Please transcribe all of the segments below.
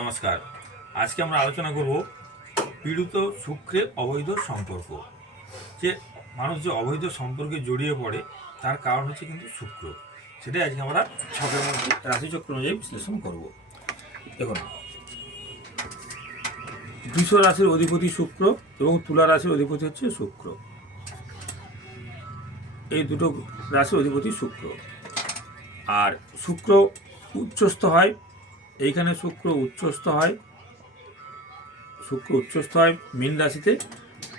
নমস্কার। আজকে আমরা আলোচনা করব পীড়িত শুক্রের অবৈধ সম্পর্ক। যে মানুষ যে অবৈধ সম্পর্কে জড়িয়ে পড়ে তার কারণ হচ্ছে কিন্তু শুক্র। সেটাই আজকে আমরা ছকের মধ্যে রাশিচক্র অনুযায়ী বিশ্লেষণ করব। দেখুন, বৃষ রাশির অধিপতি শুক্র এবং তুলা রাশির অধিপতি হচ্ছে শুক্র। এই দুটো রাশির অধিপতি শুক্র। আর শুক্র উচ্চস্থ হয়, এইখানে শুক্র উচ্চস্থ হয়, শুক্র উচ্চস্থ হয় মীন রাশিতে,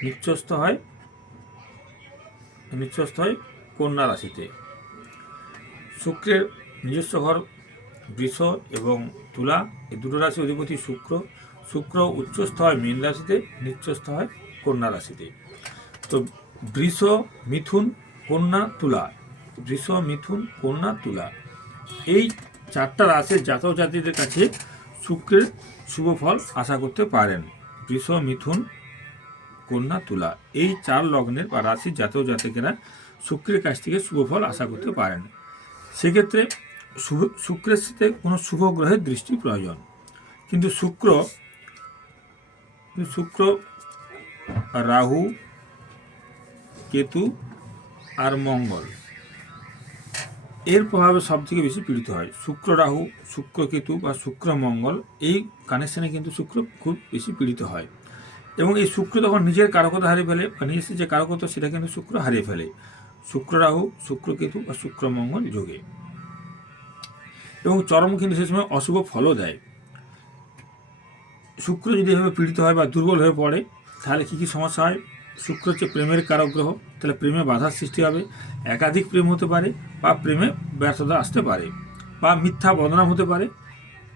নিচ্চস্থ হয় কন্যা রাশিতে। শুক্রের নিজস্ব ঘর বৃষ এবং তুলা, এই দুটো রাশির অধিপতি শুক্র। শুক্র উচ্চস্থ হয় মীন রাশিতে, নিচ্চস্থ হয় কন্যা রাশিতে। তো বৃষ, মিথুন, কন্যা, তুলা, বৃষ, মিথুন, কন্যা, তুলা, এই চারটা রাশির জাতক জাতিদের কাছে শুক্রের শুভ ফল আশা করতে পারেন। বৃষ, মিথুন, কন্যা, তুলা, এই চার লগ্নের বা রাশির জাতক জাতিকেরা শুক্রের কাছ থেকে শুভ ফল আশা করতে পারেন। সেক্ষেত্রে শুক্রের সাথে কোনো শুভ গ্রহের দৃষ্টি প্রয়োজন। কিন্তু শুক্র, রাহু, কেতু আর মঙ্গল, এর প্রভাবে সব থেকে বেশি পীড়িত হয়। শুক্র রাহু, শুক্র কেতু বা শুক্র মঙ্গল, এই কানেকশানে কিন্তু শুক্র খুব বেশি পীড়িত হয়। এবং এই শুক্র তখন নিজের কারকতা হারিয়ে ফেলে, বা নিজস্ব যে কারকতা সেটা কিন্তু শুক্র হারিয়ে ফেলে শুক্র রাহু, শুক্র কেতু বা শুক্র মঙ্গল যোগে। এবং চরম কিন্তু সে সময় অশুভ ফলও দেয়। শুক্র যদি এভাবে পীড়িত হয় বা দুর্বল হয়ে পড়ে তাহলে কী কী সমস্যা হয়? শুক্র হচ্ছে প্রেমের কারক গ্রহ, তাহলে প্রেমে বাধার সৃষ্টি হবে, একাধিক প্রেম হতে পারে, বা প্রেমে ব্যর্থতা আসতে পারে, বা মিথ্যা বদনাম হতে পারে,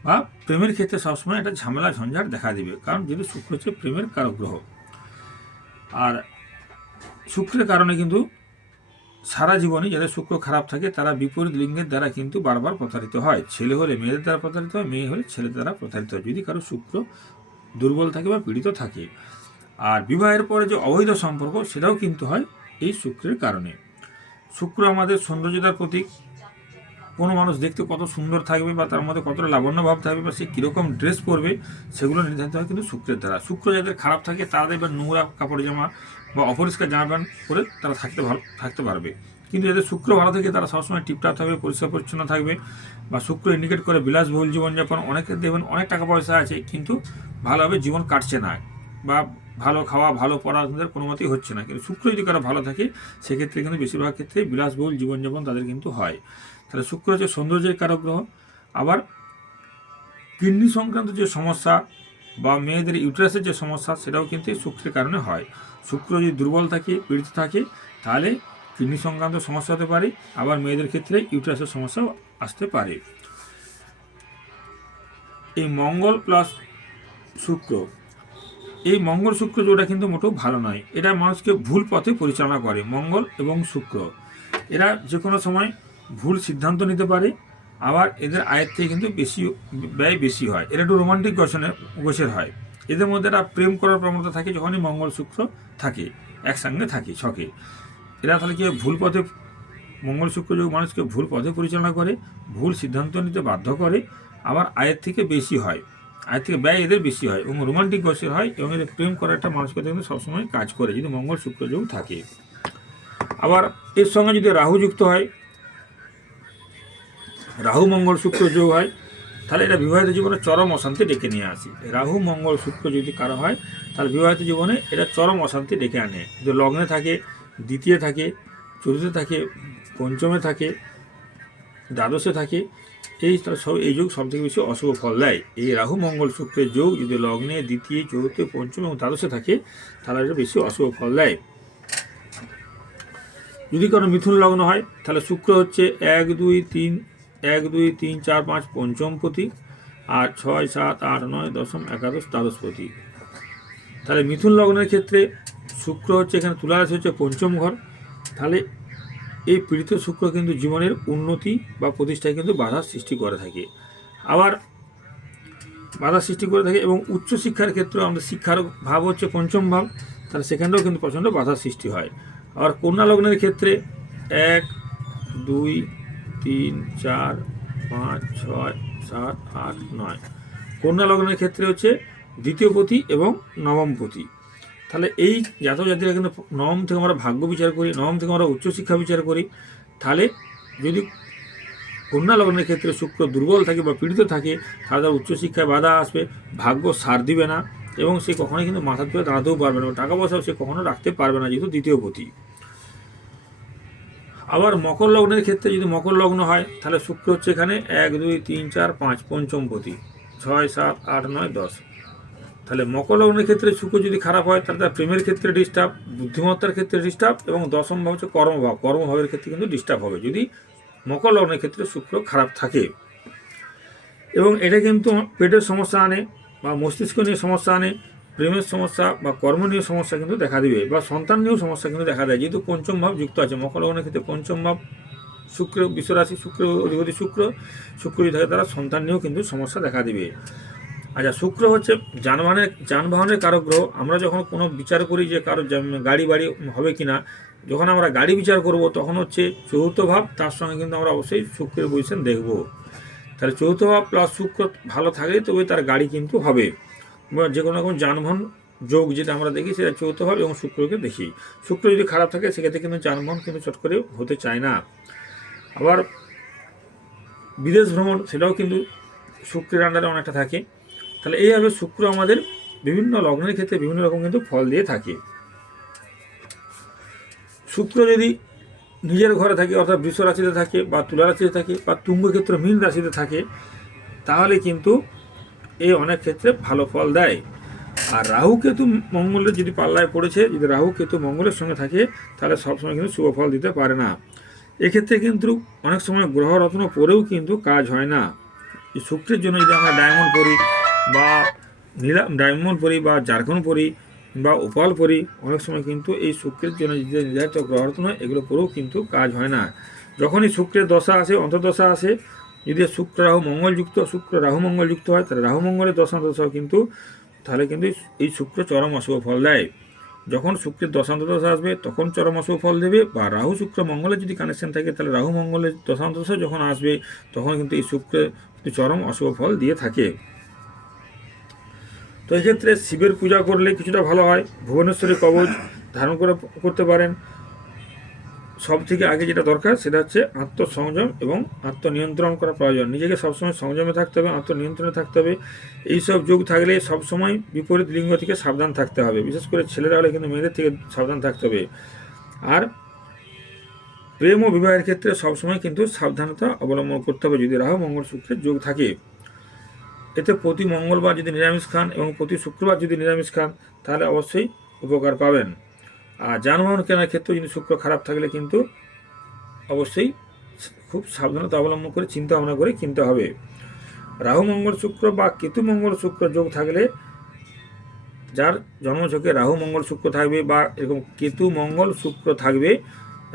বা প্রেমের ক্ষেত্রে সবসময় একটা ঝামেলা ঝঞ্ঝাট দেখা দিবে, কারণ যেহেতু শুক্র হচ্ছে প্রেমের কারক গ্রহ। আর শুক্রের কারণে কিন্তু সারা জীবনে যাদের শুক্র খারাপ থাকে তারা বিপরীত লিঙ্গের দ্বারা কিন্তু বারবার প্রতারিত হয়। ছেলে হলে মেয়েদের দ্বারা প্রতারিত হয়, মেয়ে হলে ছেলেদের দ্বারা প্রতারিত হয়, যদি কারো শুক্র দুর্বল থাকে বা পীড়িত থাকে। আর বিবাহের পরে যে অবৈধ সম্পর্ক সেটাও কিন্তু হয় এই শুক্রের কারণে। শুক্র আমাদের সৌন্দর্যতার প্রতীক। কোনো মানুষ দেখতে কত সুন্দর থাকবে বা তার মধ্যে কতটা লাবণ্য ভাব থাকবে বা সে কীরকম ড্রেস পরবে সেগুলো নির্ধারিত হয় কিন্তু শুক্রের দ্বারা। শুক্র যাদের খারাপ থাকে তারা দেখবেন নোংরা কাপড় জামা বা অপরিষ্কার জামা প্যান্ট পরে তারা থাকতে পারবে। কিন্তু যাদের শুক্র ভালো থাকে তারা সবসময় টিপটাপ থাকবে, পরিষ্কার পরিচ্ছন্ন থাকবে। বা শুক্র ইন্ডিকেট করে বিলাসবহুল জীবনযাপন। অনেকের দেখবেন অনেক টাকা পয়সা আছে কিন্তু ভালোভাবে জীবন কাটছে না, বা ভালো খাওয়া, ভালো পড়া তাদের কোনো মতেই হচ্ছে না। কিন্তু শুক্র যদি কারো ভালো থাকে সেক্ষেত্রে কিন্তু বেশিরভাগ ক্ষেত্রে বিলাসবহুল জীবনযাপন তাদের কিন্তু হয়। তাহলে শুক্র হচ্ছে সৌন্দর্যের কারক গ্রহ। আবার কিডনি সংক্রান্ত যে সমস্যা বা মেয়েদের ইউটেরাসের যে সমস্যা সেটাও কিন্তু শুক্রের কারণে হয়। শুক্র যদি দুর্বল থাকে, পীড়িত থাকে, তাহলে কিডনি সংক্রান্ত সমস্যা হতে পারে, আবার মেয়েদের ক্ষেত্রে ইউটেরাসের সমস্যাও আসতে পারে। এই মঙ্গল প্লাস শুক্র, এই মঙ্গল শুক্র জোড়া কিন্তু মোটেও ভালো নয়। এটা মানুষকে ভুল পথে পরিচালনা করে। মঙ্গল এবং শুক্র এরা যে কোনো সময় ভুল সিদ্ধান্ত নিতে পারে, আবার এদের আয়ের থেকে কিন্তু ব্যয় বেশি হয়। এরা একটু রোমান্টিক গোছের হয়। এদের মধ্যে একটা প্রেম করার প্রবণতা থাকে যখনই মঙ্গল শুক্র থাকে, একসঙ্গে থাকে ছকে। এরা তাহলে কি ভুল পথে, মঙ্গল শুক্র যোগ মানুষকে ভুল পথে পরিচালনা করে, ভুল সিদ্ধান্ত নিতে বাধ্য করে, আবার আয়ের থেকে বেশি হয়, আয়ের থেকে ব্যয় এদের বেশি হয়, এবং রোমান্টিক গোছের হয়, এবং এদের প্রেম করার একটা মানসিকতা কিন্তু সবসময় কাজ করে যদি মঙ্গল শুক্র যোগ থাকে। আবার এর সঙ্গে যদি রাহু যুক্ত হয়, রাহু মঙ্গল শুক্র যোগ হয়, তাহলে এটা বিবাহিত জীবনে চরম অশান্তি ডেকে নিয়ে আসে। রাহু মঙ্গল শুক্র যদি কারো হয় তাহলে বিবাহিত জীবনে এটা চরম অশান্তি ডেকে আনে। যদি লগ্নে থাকে, দ্বিতীয় থাকে, চতুর্থে থাকে, পঞ্চমে থাকে, দ্বাদশে থাকে, এই যোগ সব থেকে বেশি অশুভ ফল দেয়। এই রাহু মঙ্গল শুক্রের যোগ যদি লগ্নে, দ্বিতীয়, চতুর্থ, পঞ্চম এবং দ্বাদশে থাকে তাহলে এটা বেশি অশুভ ফল দেয়। যদি কোনো মিথুন লগ্ন হয় তাহলে শুক্র হচ্ছে 1, 2, 3, 4, 5 পঞ্চমপতি, আর 6, 7, 8, 9, 10, 11, দ্বাদশপতি। তাহলে মিথুন লগ্নের ক্ষেত্রে শুক্র হচ্ছে, এখানে তুলা রাশি হচ্ছে পঞ্চম ঘর। তাহলে এই পীড়িত শুক্র কিন্তু জীবনের উন্নতি বা প্রতিষ্ঠায় কিন্তু বাধা সৃষ্টি করে থাকে, এবং উচ্চশিক্ষার ক্ষেত্রে আমাদের শিক্ষার ভাব হচ্ছে পঞ্চম ভাব, তাহলে সেখানেও কিন্তু প্রচণ্ড বাধা সৃষ্টি হয়। আবার কন্যা লগ্নের ক্ষেত্রে 1, 2, 3, 4, 5, 6, 7, 8, 9, কন্যা লগ্নের ক্ষেত্রে হচ্ছে দ্বিতীয় পতি এবং নবম পতি। তাহলে এই জাতক জাতিরা কিন্তু নবম থেকে আমরা ভাগ্য বিচার করি, নবম থেকে আমরা উচ্চশিক্ষা বিচার করি। তাহলে যদি কন্যা লগ্নের ক্ষেত্রে শুক্র দুর্বল থাকে বা পীড়িত থাকে, তাহলে তার উচ্চশিক্ষায় বাধা আসবে, ভাগ্য সার দিবে না, এবং সে কখনোই কিন্তু মাথা তুলে দাঁড়াতেও পারবে না, টাকা পয়সাও সে কখনো রাখতে পারবে না, যেহেতু দ্বিতীয় পতি। আবার মকর লগ্নের ক্ষেত্রে যদি মকর লগ্ন হয়, তাহলে শুক্র হচ্ছে এখানে 1 2 3 4 5 পঞ্চম পতি, 6 7 8 9 10। তাহলে মকর লগ্নের ক্ষেত্রে শুক্র যদি খারাপ হয়, তাহলে তার প্রেমের ক্ষেত্রে ডিস্টার্ব, বুদ্ধিমত্তার ক্ষেত্রে ডিস্টার্ব, এবং দশম ভাব হচ্ছে কর্মভাব, কর্মভাবের ক্ষেত্রে কিন্তু ডিস্টার্ব হবে যদি মকর লগ্নের ক্ষেত্রে শুক্র খারাপ থাকে। এবং এটা কিন্তু পেটের সমস্যা আনে, বা মস্তিষ্ক নিয়ে সমস্যা আনে, প্রেমের সমস্যা বা কর্ম নিয়ে সমস্যা কিন্তু দেখা দিবে, বা সন্তান নিয়েও সমস্যা কিন্তু দেখা দেয়, যেহেতু পঞ্চম ভাব যুক্ত আছে। মকর লগ্নের ক্ষেত্রে পঞ্চম ভাব শুক্র, বিশ্বরাশি শুক্র অধিপতি শুক্র যদি থাকে, তারা সন্তান নিয়েও কিন্তু সমস্যা দেখা দিবে। আচ্ছা, শুক্র হচ্ছে যানবাহনের কারক গ্রহ। আমরা যখন কোনো বিচার করি যে কারো গাড়ি বাড়ি হবে কিনা, যখন আমরা গাড়ি বিচার করব, তখন হচ্ছে চতুর্থ ভাব, তার সঙ্গে কিন্তু আমরা অবশ্যই শুক্রের পজিশন দেখব। তাহলে চতুর্থ ভাব প্লাস শুক্র ভালো থাকলে তবে তার গাড়ি কিন্তু হবে, বা যে কোনো রকম যানবাহন যোগ যেটা আমরা দেখি সেটা চতুর্থ ভাব এবং শুক্রকে দেখি। শুক্র যদি খারাপ থাকে, সেক্ষেত্রে কিন্তু যানবাহন কিন্তু চট করে হতে চায় না। আবার বিদেশ ভ্রমণ, সেটাও কিন্তু শুক্রের আন্ডারে অনেকটা থাকে। তাহলে এইভাবে শুক্র আমাদের বিভিন্ন লগ্নের ক্ষেত্রে বিভিন্ন রকম কিন্তু ফল দিয়ে থাকে। শুক্র যদি নিজের ঘরে থাকে, অর্থাৎ বৃষ রাশিতে থাকে, বা তুলা রাশিতে থাকে, বা তুঙ্গ ক্ষেত্র মীন রাশিতে থাকে, তাহলে কিন্তু এই অনেক ক্ষেত্রে ভালো ফল দেয়। আর রাহু কেতু মঙ্গলের যদি পাল্লায় পড়েছে, যদি রাহু কেতু মঙ্গলের সঙ্গে থাকে, তাহলে সবসময় কিন্তু শুভ ফল দিতে পারে না। এক্ষেত্রে কিন্তু অনেক সময় গ্রহরত্ন পরেও কিন্তু কাজ হয় না। এই শুক্রের জন্য যদি আমরা ডায়মন্ড পরি, বা ডায়মন্ড পরি, বা জারকন পরি, বা ওপাল পরি, অনেক সময় কিন্তু এই শুক্রের জন্য যে নির্ধারিত গ্রহরত্ন, এগুলো পরেও কিন্তু কাজ হয় না। যখনই শুক্রের দশা আসে, অন্তর্দশা আসে, যদি শুক্র রাহু মঙ্গল যুক্ত, শুক্র রাহু মঙ্গল যুক্ত হয়, তাহলে রাহু মঙ্গলের দশান্তদশাও কিন্তু, তাহলে কিন্তু এই শুক্র চরম অশুভ ফল দেয়। যখন শুক্রের দশান্তদশা আসবে, তখন চরম অশুভ ফল দেবে। বা রাহু শুক্র মঙ্গলের যদি কানেকশন থাকে, তাহলে রাহু মঙ্গলের দশান্তদশা যখন আসবে, তখন কিন্তু এই শুক্রের চরম অশুভ ফল দিয়ে থাকে। তো এক্ষেত্রে শিবের পূজা করলে কিছুটা ভালো হয়। ভুবনেশ্বরী কবচ ধারণ করতে পারেন। সব থেকে আগে যেটা দরকার, সেটা হচ্ছে আত্মসংযম এবং আত্মনিয়ন্ত্রণ করা প্রয়োজন। নিজেকে সবসময় সংযমে থাকতে হবে, আত্মনিয়ন্ত্রণে থাকতে হবে। এইসব যোগ থাকলে সবসময় বিপরীত লিঙ্গ থেকে সাবধান থাকতে হবে, বিশেষ করে ছেলেরা হলে কিন্তু মেয়েদের থেকে সাবধান থাকতে হবে। আর প্রেম ও বিবাহের ক্ষেত্রে সবসময় কিন্তু সাবধানতা অবলম্বন করতে হবে যদি রাহু মঙ্গল শুক্রের যোগ থাকে। এতে প্রতি মঙ্গলবার যদি নিরামিষ খান এবং প্রতি শুক্রবার যদি নিরামিষ খান, তাহলে অবশ্যই উপকার পাবেন। আর যানবাহন কেনার ক্ষেত্রে যদি শুক্র খারাপ থাকলে কিন্তু অবশ্যই খুব সাবধানতা অবলম্বন করে চিন্তা ভাবনা করে কিনতে হবে। রাহু মঙ্গল শুক্র বা কেতু মঙ্গল শুক্র যোগ থাকলে, যার জন্মছকে রাহু মঙ্গল শুক্র থাকবে, বা এরকম কেতু মঙ্গল শুক্র থাকবে,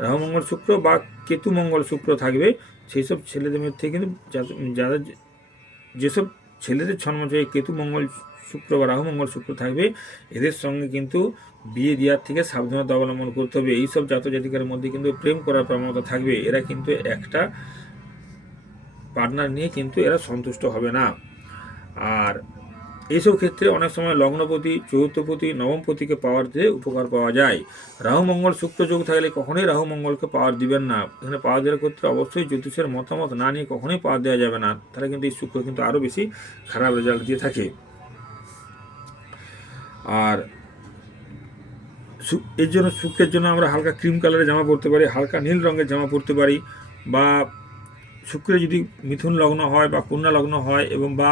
রাহু মঙ্গল শুক্র বা কেতু মঙ্গল শুক্র থাকবে, সেই সব ছেলেদের মধ্যে কিন্তু যাদের যেসব ছেলেদের জন্মছকে কেতু মঙ্গল শুক্র বা রাহু মঙ্গল শুক্র থাকবে, এদের সঙ্গে কিন্তু বিয়ে দেওয়ার থেকে সাবধানতা অবলম্বন করতে হবে। এইসব জাতক জাতিকার মধ্যে কিন্তু প্রেম করার প্রবণতা থাকবে। এরা কিন্তু একটা পার্টনার নিয়ে কিন্তু এরা সন্তুষ্ট হবে না। আর এইসব ক্ষেত্রে অনেক সময় লগ্নপতি, চতুর্থপতি, নবমপতিকে পাওয়ার দিয়ে উপকার পাওয়া যায়। রাহু মঙ্গল শুক্র যোগ থাকলে কখনোই রাহু মঙ্গলকে পাওয়ার দিবেন না। এখানে পাওয়ার দেওয়ার ক্ষেত্রে অবশ্যই জ্যোতিষের মতামত না নিয়ে কখনোই পাওয়ার দেওয়া যাবে না, তাহলে কিন্তু এই শুক্র কিন্তু আরও বেশি খারাপ রেজাল্ট দিয়ে থাকে। আর এর জন্য শুক্রের জন্য আমরা হালকা ক্রিম কালারের জামা পরতে পারি, হালকা নীল রঙের জামা পরতে পারি। বা শুক্রের যদি মিথুন লগ্ন হয় বা কন্যা লগ্ন হয়, এবং বা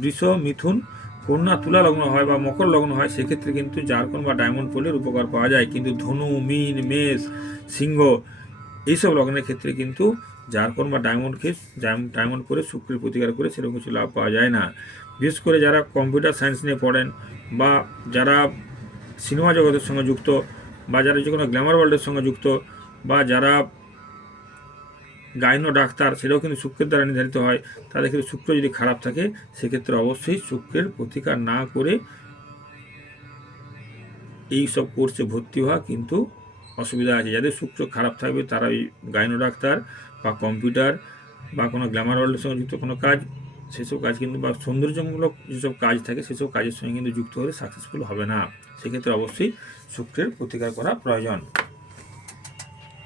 বৃষ, মিথুন, কন্যা, তুলা লগ্ন হয় বা মকর লগ্ন হয়, সেক্ষেত্রে কিন্তু জারকন বা ডায়মন্ড পরলের উপকার পাওয়া যায়। কিন্তু ধনু, মীন, মেষ, সিংহ এইসব লগ্নের ক্ষেত্রে কিন্তু জারকন বা ডায়মন্ড পরে শুক্রের প্রতিকার করে সেরকম কিছু লাভ পাওয়া যায় না। বিশেষ করে যারা কম্পিউটার সায়েন্স নিয়ে পড়েন, বা যারা সিনেমা জগতের সঙ্গে যুক্ত, বা যারা যে কোনো গ্ল্যামার ওয়ার্ল্ডের সঙ্গে যুক্ত, বা যারা গাইনো ডাক্তার, সেটাও কিন্তু শুক্রের দ্বারা নির্ধারিত হয়। তাদের ক্ষেত্রে শুক্র যদি খারাপ থাকে, সেক্ষেত্রে অবশ্যই শুক্রের প্রতিকার না করে এই সব কোর্সে ভর্তি হওয়া কিন্তু অসুবিধা আছে। যাদের শুক্র খারাপ থাকবে, তারা ওই গাইনো ডাক্তার বা কম্পিউটার বা কোনো গ্ল্যামার ওয়ার্ল্ডের সঙ্গে যুক্ত কোনো কাজ, সেসব কাজ কিন্তু বা সৌন্দর্যমূলক যেসব কাজ থাকে সেসব কাজের সঙ্গে কিন্তু যুক্ত হলে সাকসেসফুল হবে না। সেক্ষেত্রে অবশ্যই শুক্রের প্রতিকার করা প্রয়োজন।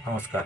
নমস্কার।